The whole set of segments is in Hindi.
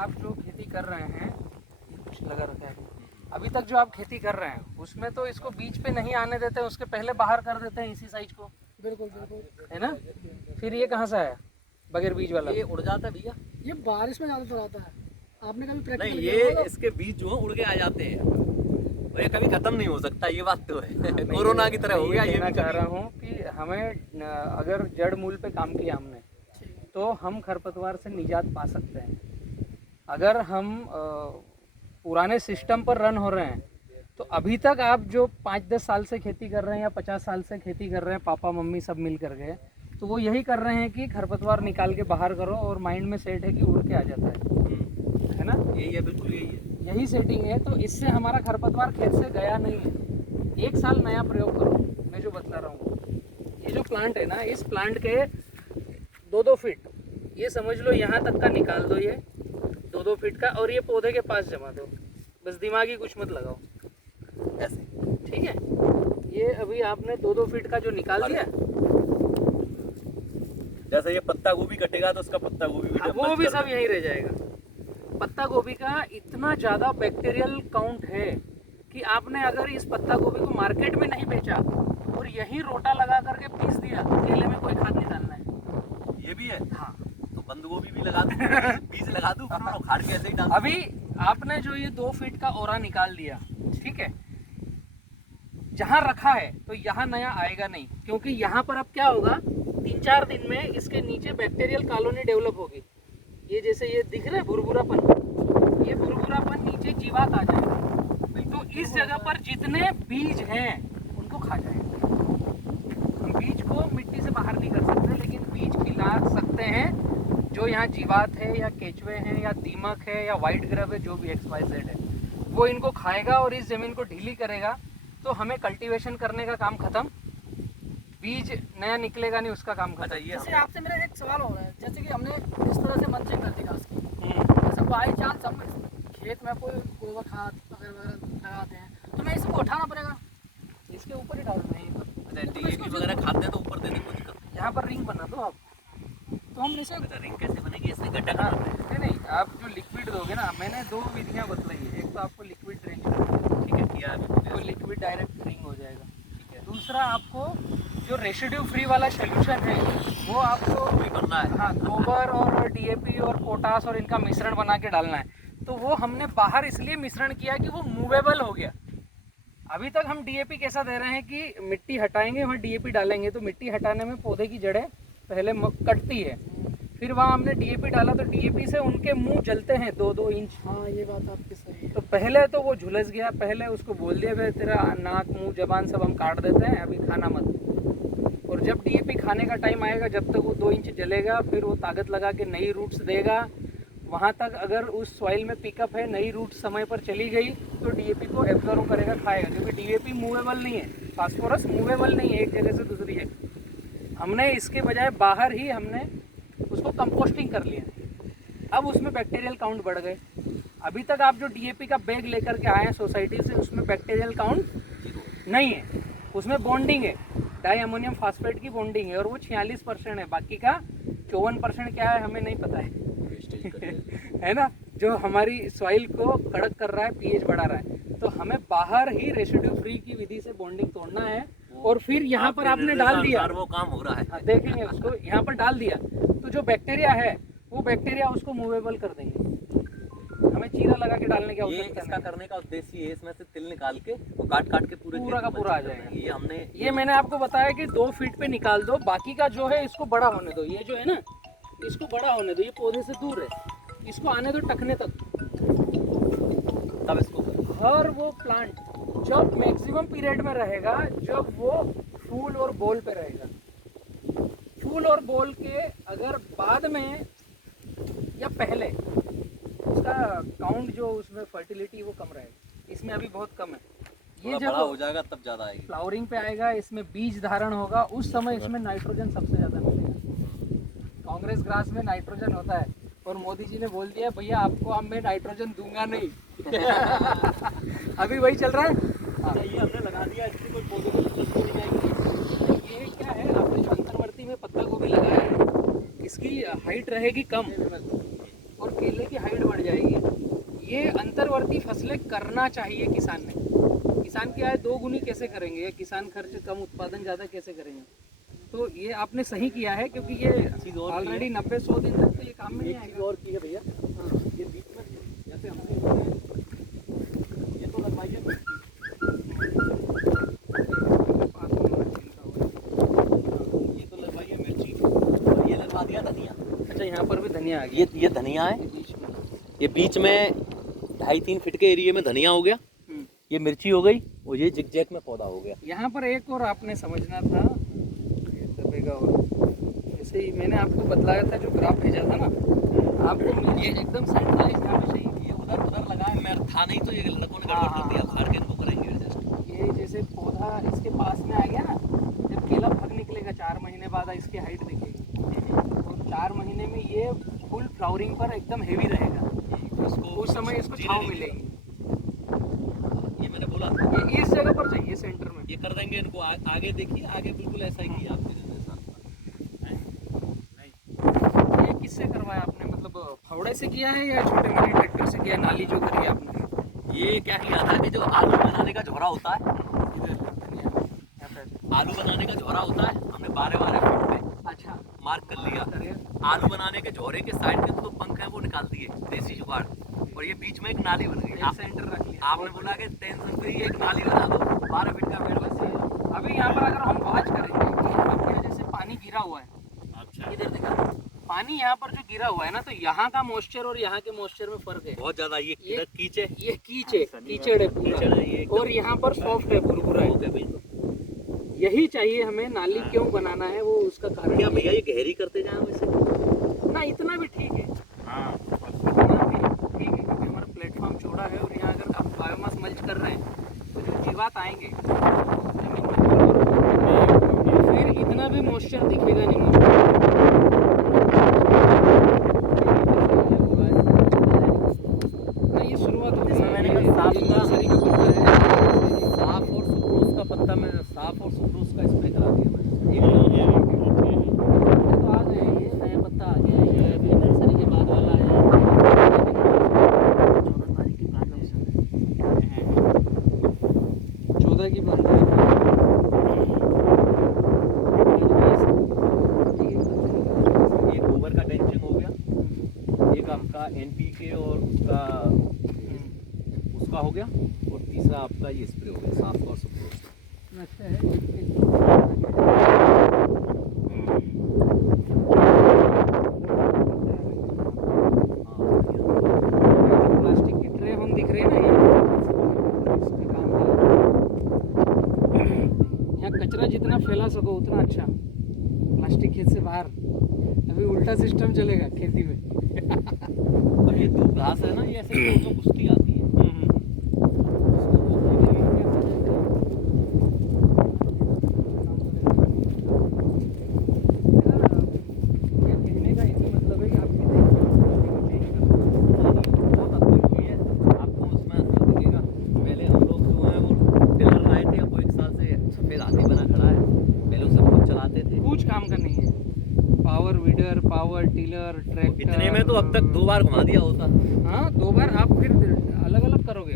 आप जो खेती कर रहे हैं, ये कुछ लगा रखा है अभी तक जो आप खेती कर रहे हैं उसमें तो इसको बीच पे नहीं आने देते, उसके पहले बाहर कर देते हैं इसी साइज को। बिल्कुल बिल्कुल, है ना। फिर ये कहाँ से आया बगैर बीज वाला? ये उड़ जाता है भैया, ये बारिश में ज़्यादातर आता है। आपने कभी प्रैक्टिस नहीं ये इसके बीज जो है उड़ के आ जाते हैं और ये कभी खत्म नहीं हो सकता, ये बात तो है। कोरोना की तरह हो गया ये भी। चाह रहा हूँ कि हमें अगर जड़ मूल पे काम किया हमने तो हम खरपतवार से निजात पा सकते हैं। अगर हम पुराने सिस्टम पर रन हो रहे हैं तो अभी तक आप जो 5-10 साल से खेती कर रहे हैं या 50 साल से खेती कर रहे हैं, पापा मम्मी सब मिल कर गए, तो वो यही कर रहे हैं कि खरपतवार निकाल के बाहर करो और माइंड में सेट है कि उड़ के आ जाता है ना। यही है, बिल्कुल यही है, यही सेटिंग है। तो इससे हमारा खरपतवार खेत से गया नहीं है। एक साल नया प्रयोग करो, मैं जो बतला रहा हूँ। ये जो प्लांट है ना, इस प्लांट के 2-2 फीट, ये समझ लो यहाँ तक का निकाल दो, ये 2-2 फीट का, और ये पौधे के पास जमा दो। बस दिमागी कुछ मत लगाओ, ऐसे ठीक है। ये अभी आपने 2-2 फीट का जो निकाल दिया, जैसे ये पत्ता गोभी कटेगा तो उसका पत्ता गोभी भी वो भी सब यहीं रह जाएगा। पत्ता गोभी का इतना ज़्यादा बैक्टीरियल काउंट है कि आपने अगर इस पत्ता गोभी को मार्केट में नहीं बेचा और यहीं रोटा लगा करके पीस दिया, केले में कोई खाद नहीं डालना है। ये भी है। हाँ, तो बंद गोभी भी लगा दूं, बीज लगा दूं, फिर उखाड़ के ऐसे ही डाल। अभी आपने जो ये 2 फीट का ओरा निकाल दिया, ठीक है, जहाँ रखा है तो यहाँ नया आएगा नहीं, क्योंकि यहाँ पर अब क्या होगा, 3-4 दिन में इसके नीचे बैक्टीरियल कॉलोनी डेवलप होगी। ये जैसे ये दिख रहा है भुरभुरापन, ये भुरभुरापन नीचे जीवात आ जाएगा, तो इस जगह पर जितने बीज हैं उनको खा जाएगा। हम बीज को मिट्टी से बाहर नहीं कर सकते, लेकिन बीज खिला सकते हैं जो यहाँ जीवात है या केचुए हैं या दीमक है या वाइट ग्रब है, जो भी XYZ है, वो इनको खाएगा और इस जमीन को ढीली करेगा। तो हमें कल्टीवेशन करने का काम खत्म, बीज नया निकलेगा नहीं, उसका काम खत्म। जैसे आपसे मेरा एक सवाल हो रहा है, जैसे कि हमने इस तरह से मंचिंग कर दी घास की, जैसे बाई चांस हम खेत में कोई गोबर खाद वगैरह लगाते हैं तो मैं इसको उठाना पड़ेगा, इसके ऊपर ही डालना है। DAP वगैरह खाते हैं तो ऊपर देने को दिक्कत। यहाँ पर रिंग बना दो आप, तो हम इसे रिंग कैसे बनेगी, इससे गड्ढा हाँ, करना है। नहीं आप जो लिक्विड दोगे ना, मैंने 2 विधियाँ बतलाई है। एक तो आपको लिक्विड ड्रेंच करना है, ठीक है, किया तो लिक्विड डायरेक्ट रिंग हो जाएगा, ठीक है। दूसरा आपको जो रेसिड्यू फ्री वाला सोल्यूशन है वो आपको वही करना है। हाँ, गोबर और DAP और पोटास और इनका मिश्रण बना के डालना है। तो वो हमने बाहर इसलिए मिश्रण किया कि वो मूवेबल हो गया। अभी तक हम DAP कैसा दे रहे हैं कि मिट्टी हटाएंगे वहाँ DAP डालेंगे, तो मिट्टी हटाने में पौधे की जड़ें पहले कटती है, फिर वहाँ हमने DAP डाला तो DAP से उनके मुंह जलते हैं 2-2 इंच। हाँ, ये बात आपकी सही है। तो पहले तो वो झुलस गया, पहले उसको बोल दिया भाई तेरा नाक मुंह जबान सब हम काट देते हैं, अभी खाना मत। और जब DAP खाने का टाइम आएगा, जब तक वो 2 इंच जलेगा, फिर वो ताकत लगा के नई रूट्स देगा। वहाँ तक अगर उस सॉइल में पिकअप है, नई रूट समय पर चली गई तो DAP को एब्जॉर्व करेगा, खाएगा, क्योंकि DAP मूवेबल नहीं है, फास्फोरस मूवेबल नहीं है एक जगह से दूसरी जगह। हमने इसके बजाय बाहर ही हमने उसको कंपोस्टिंग कर लिया। अब उसमें बैक्टीरियल काउंट बढ़ गए। अभी तक आप जो DAP का बैग लेकर के आए हैं सोसाइटी से, उसमें बैक्टीरियल काउंट नहीं है, उसमें बॉन्डिंग है, डाई अमोनियम फास्फेट की बॉन्डिंग है, और वो 46% है, बाकी का 54% क्या है हमें नहीं पता है। है ना, जो हमारी सॉइल को कड़क कर रहा है, pH बढ़ा रहा है। तो हमें बाहर ही रेसिड्यू फ्री की विधि से बॉन्डिंग तोड़ना है, और फिर यहाँ पर आपने डाल दिया, वो काम हो रहा है। हाँ, देखेंगे उसको, यहाँ पर डाल दिया तो जो बैक्टीरिया है वो बैक्टीरिया उसको मूवेबल कर देंगे। हमें चीरा लगा के डालने की ये आवश्यकता इसका करने का उद्देश्य ये है, इसमें से तिल निकाल के वो काट काट के पूरा का पूरा आ जाएगा। ये हमने ये मैंने आपको बताया कि 2 फीट पे निकाल दो, बाकी का जो है इसको बड़ा होने दो। ये जो है ना, इसको बड़ा होने दो, ये पौधे से दूर है, इसको आने दो टकने तक। तब इसको हर वो प्लांट जब मैक्सिमम पीरियड में रहेगा जब वो फूल और बोल पे रहेगा। फूल और बोल के अगर बाद में या पहले उसका काउंट जो उसमें फर्टिलिटी वो कम रहेगा, इसमें अभी बहुत कम है। ये जब बड़ा हो जाएगा तब ज़्यादा आएगी, फ्लावरिंग पे आएगा, इसमें बीज धारण होगा, उस समय इसमें नाइट्रोजन सबसे ज़्यादा मिलेगा। कांग्रेस ग्रास में नाइट्रोजन होता है, और मोदी जी ने बोल दिया भैया आपको अब मैं नाइट्रोजन दूंगा नहीं। अभी वही चल रहा है। अच्छा, ये हमने लगा दिया, इससे कोई पौधे को दिक्कत तो नहीं आएगी। ये क्या है, आपने जो अंतर्वर्ती में पत्ता गोभी लगाया है, इसकी हाइट रहेगी कम, और केले की हाइट बढ़ जाएगी। ये अंतर्वर्ती फसलें करना चाहिए किसान ने। किसान की आय 2 गुनी कैसे करेंगे, या किसान खर्च कम उत्पादन ज़्यादा कैसे करेंगे? तो ये आपने सही किया है, क्योंकि ये ऑलरेडी 90-100 दिन तक तो ये काम में नहीं आएगा। और की है भैया, ये बीच में जैसे हमने ये तो लगवाइए, ये तो लगवाइए मिर्ची, और ये लगवा दिया धनिया। अच्छा, यहाँ पर भी धनिया आ गया। ये धनिया है, ये बीच में 2.5-3 फीट के एरिया में धनिया हो गया, ये मिर्ची हो गई, और ये जिग-जैग में पौधा हो गया। यहाँ पर एक और आपने समझना था, ये दबेगा। और जैसे ही मैंने आपको बतलाया था, जो ग्राफ भेजा था ना आपको, ये एकदम सेंट्रलाइज होना चाहिए। ये उधर लगा है, मैं था नहीं तो ये लड़कों ने गड़बड़ कर दिया, फाड़ के इनको करेंगे एडजस्ट। ये जैसे पौधा इसके पास में आ गया ना, जब केला फल निकलेगा 4 महीने बाद इसकी हाइट दिखेगी, और 4 महीने में ये फुल फ्लावरिंग पर एकदम हेवी रहेगा, उस समय इसको छांव मिलेगी। ये मैंने बोला था, ये इस जगह पर चाहिए, सेंटर में। ये कर देंगे इनको। आगे देखिए, आगे बिल्कुल ऐसा ही किया आपने जैसा। ये किससे करवाया आपने, मतलब फावड़े से किया है या छोटे मोटे ट्रैक्टर से किया, नाली जो करी आपने? ये क्या किया था कि जो आलू बनाने का झोरा होता है, आलू बनाने का झोरा होता है, हमने 12 फीट पे अच्छा मार्क कर लिया। आलू बनाने के झोरे के साइड के 2 पंख हैं, वो निकाल दिए देसी जुगाड़, और ये बीच में एक नाली बन गई। आप सेंटर रख लिया। आपने बोला कि टेंशन फ्री एक नाली बना दो, 12 फीट का पेड़ बस ये। अभी यहाँ पर अगर हम वॉच करेंगे कि यहाँ पर जैसे पानी गिरा हुआ है, अच्छा, इधर दिखा, पानी यहाँ पर जो गिरा हुआ है ना, तो यहाँ का मॉइस्चर और यहाँ के मॉइस्चर में फर्क है बहुत ज्यादा। ये ये कीचे, ये कीचड़ है पूरा, कीचड़ है ये, और यहाँ पर सॉफ्ट है, बुरबुरा हो है। गया भैया। यही चाहिए हमें, नाली क्यों बनाना है वो उसका कारण क्या है। भैया ये गहरी करते जाए वैसे? ना इतना भी ठीक है, इतना भी ठीक है, क्योंकि हमारा प्लेटफॉर्म चौड़ा है, और यहाँ अगर आप बायोमास मल्च कर रहे हैं तो जो जीवात आएंगे जमीन में, फिर इतना भी मॉइस्चर दिखेगा नहीं। ना ये शुरुआत होती है, मैंने कहा साफ ये का नर्सरी का पत्ता है। साफ और सुक्रोज का पत्ता, मैं साफ और सुक्रोज का स्प्रे करा दिया मैंने। तो आ गए, ये नया पत्ता आ गया, ये अभी नर्सरी के बाद वाला है। 14 तारीख की प्लांटेशन है, 14 की प्लांटेशन। ये गोबर का ड्रेंचिंग हो गया, एक आपका NPK और उसका हो गया, और तीसरा आपका ये स्प्रे हो गया, साफ और सुक्रोज। अच्छा है। प्लास्टिक की ट्रे हम दिख रहे हैं ना, ये इसका काम है। यहाँ कचरा जितना फैला सको उतना अच्छा, प्लास्टिक खेत से बाहर। अभी उल्टा सिस्टम चलेगा खेती में। अब ये 2 घास है ना, ये ऐसे गोल में घुसती आती है। पावर टिलर ट्रैक्टर, इतने में तो अब तक 2 बार घुमा दिया होता। हाँ 2 बार। आप फिर अलग अलग करोगे,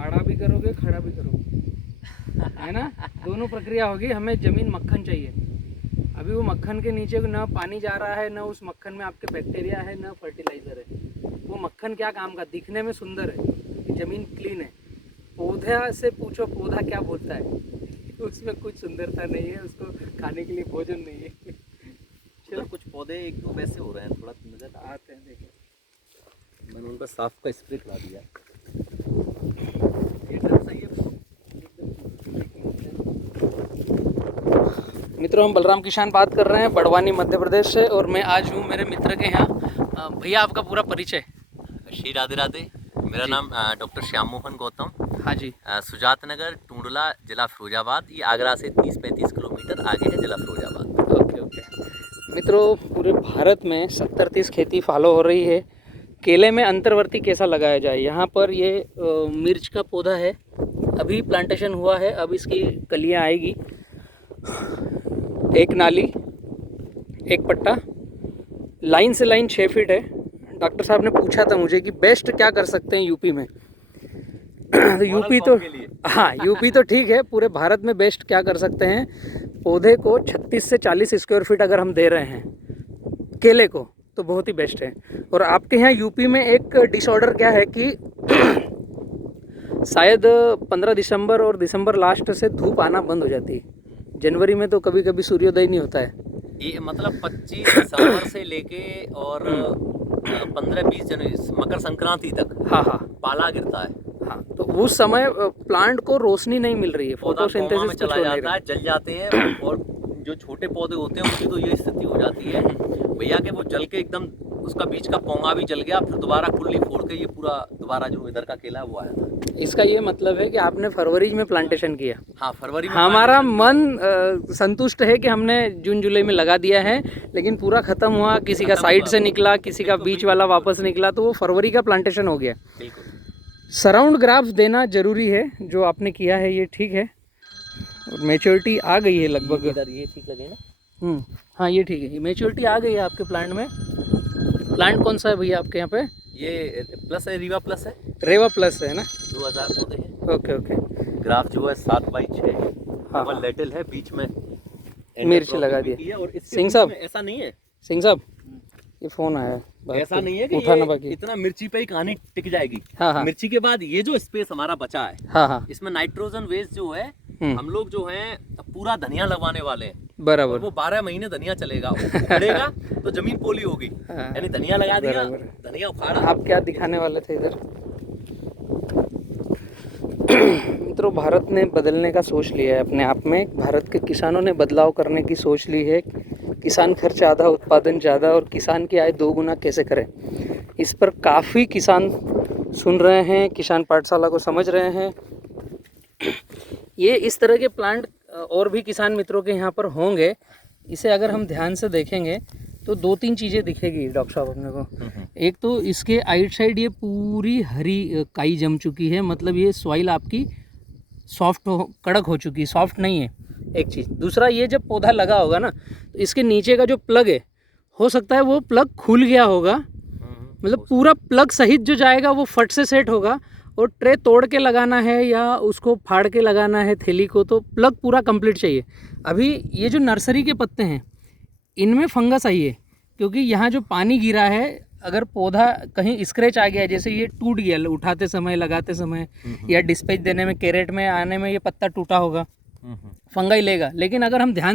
आड़ा भी करोगे, खड़ा भी करोगे, है ना, दोनों प्रक्रिया होगी। हमें ज़मीन मक्खन चाहिए। अभी वो मक्खन के नीचे ना पानी जा रहा है, ना उस मक्खन में आपके बैक्टीरिया है, ना फर्टिलाइज़र है। वो मक्खन क्या काम का, दिखने में सुंदर है, ज़मीन क्लीन है। पौधा से पूछो पौधा क्या बोलता है, उसमें कुछ सुंदरता नहीं है, उसको खाने के लिए भोजन नहीं है। चलो कुछ पौधे 1-2 वैसे हो रहे हैं, थोड़ा नजर आते हैं, देखिए मैंने उन पर साफ का स्प्रे करा दिया। ये ड्रम सही है। मित्रों, हम बलराम किसान बात कर रहे हैं बड़वानी मध्य प्रदेश से, और मैं आज हूँ मेरे मित्र के यहाँ। भैया आपका पूरा परिचय। श्री राधे राधे। मेरा नाम डॉक्टर श्याम मोहन गौतम। हाँ जी। सुजात नगर, टूंडला, जिला फिरोजाबाद। ये आगरा से 30-35 किलोमीटर आगे है जिला फिरोजाबाद। Okay okay. मित्रों, पूरे भारत में 70-30 खेती फॉलो हो रही है। केले में अंतर्वर्ती कैसा लगाया जाए। यहाँ पर ये मिर्च का पौधा है, अभी प्लांटेशन हुआ है, अब इसकी कलियाँ आएगी। एक नाली, एक पट्टा, लाइन से लाइन 6 फीट है, डॉक्टर साहब ने पूछा था मुझे कि बेस्ट क्या कर सकते हैं यूपी में। तो यूपी तो हाँ, यूपी तो ठीक है, पूरे भारत में बेस्ट क्या कर सकते हैं, पौधे को 36 से 40 स्क्वायर फीट अगर हम दे रहे हैं केले को तो बहुत ही बेस्ट है। और आपके यहाँ यूपी में एक डिसऑर्डर क्या है कि शायद 15 दिसंबर और दिसंबर लास्ट से धूप आना बंद हो जाती है। जनवरी में तो कभी कभी सूर्योदय नहीं होता है। ये मतलब 25 दिसंबर से लेके और 15-20 जनवरी मकर संक्रांति तक हाँ हाँ पाला गिरता है। हाँ, तो उस समय प्लांट को रोशनी नहीं मिल रही है, पौधा कोमा में फोटोसिंथेसिस चला जाता है, जल जाते हैं। और जो छोटे पौधे होते हैं उनकी तो ये स्थिति हो जाती है भैया कि वो जल के एकदम उसका बीच का पोंगा भी जल गया, फिर दोबारा कुल्ली फोड़ के ये पूरा दोबारा जो इधर का केला है वो आया था। इसका ये मतलब है कि आपने फरवरी में प्लांटेशन किया। हाँ, फरवरी में हमारा मन संतुष्ट है कि हमने जून जुलाई में लगा दिया है, लेकिन पूरा खत्म हुआ, किसी का साइड से निकला, किसी का बीच वाला वापस निकला, तो वो फरवरी का प्लांटेशन हो गया। बिल्कुल सराउंड ग्राफ्स देना जरूरी है, जो आपने किया है ये ठीक है। और मैच्योरिटी आ गई है लगभग। इधर ये ठीक लगे ना। हाँ ये ठीक है, मैच्योरिटी आ गई है आपके प्लांट में। प्लांट कौन सा है भैया आपके यहाँ पे? ये प्लस है, रीवा प्लस है, रेवा प्लस है ना। 2000 पौधे हैं। Okay okay. ग्राफ जो है 7/6 है, हाँ, डबल लेटल है, बीच में मिर्च लगा दिए। की है। और इसके सिंह बीच साहब, में ऐसा नहीं है, सिंह साहब ये फ़ोन आया है, बात ऐसा नहीं है कि उठाना ये बाकी। इतना मिर्ची पे ही कहानी टिक जाएगी। हाँ हाँ मिर्ची के बाद ये जो स्पेस हमारा बचा है, हाँ हाँ इसमें नाइट्रोजन वेस्ट जो है, हम लोग जो है पूरा धनिया लगवाने वाले हैं। बराबर। वो 12 महीने धनिया चलेगा, उखड़ेगा तो जमीन पोली होगी। हाँ, यानी धनिया लगा दिया, बराबर। धनिया उखाड़ा। आप क्या दिखाने वाले थे इधर? मित्रों, भारत ने बदलने का सोच लिया है अपने आप में। भारत के किसानों ने बदलाव करने की सोच ली है। किसान खर्च आधा, उत्पादन ज़्यादा, और किसान की आय 2 गुना कैसे करें, इस पर काफ़ी किसान सुन रहे हैं, किसान पाठशाला को समझ रहे हैं। ये इस तरह के प्लांट और भी किसान मित्रों के यहाँ पर होंगे। इसे अगर हम ध्यान से देखेंगे तो 2-3 चीज़ें दिखेगी डॉक्टर साहब अपने को। एक तो इसके आइट साइड ये पूरी हरी काई जम चुकी है, मतलब ये सॉइल आपकी सॉफ्ट कड़क हो चुकी है, सॉफ्ट नहीं है, एक चीज़। दूसरा, ये जब पौधा लगा होगा ना तो इसके नीचे का जो प्लग है, हो सकता है वो प्लग खुल गया होगा, मतलब पूरा प्लग सहित जो जाएगा वो फट से सेट होगा। और ट्रे तोड़ के लगाना है या उसको फाड़ के लगाना है थैली को, तो प्लग पूरा कंप्लीट चाहिए। अभी ये जो नर्सरी के पत्ते हैं इनमें फंगस आई है, क्योंकि यहाँ जो पानी गिरा है, अगर पौधा कहीं स्क्रैच आ गया, जैसे ये टूट गया उठाते समय, लगाते समय, या डिस्पैच देने में, कैरेट में आने में ये पत्ता टूटा होगा, फंगाई लेगा। लेकिन अगर हम ध्यान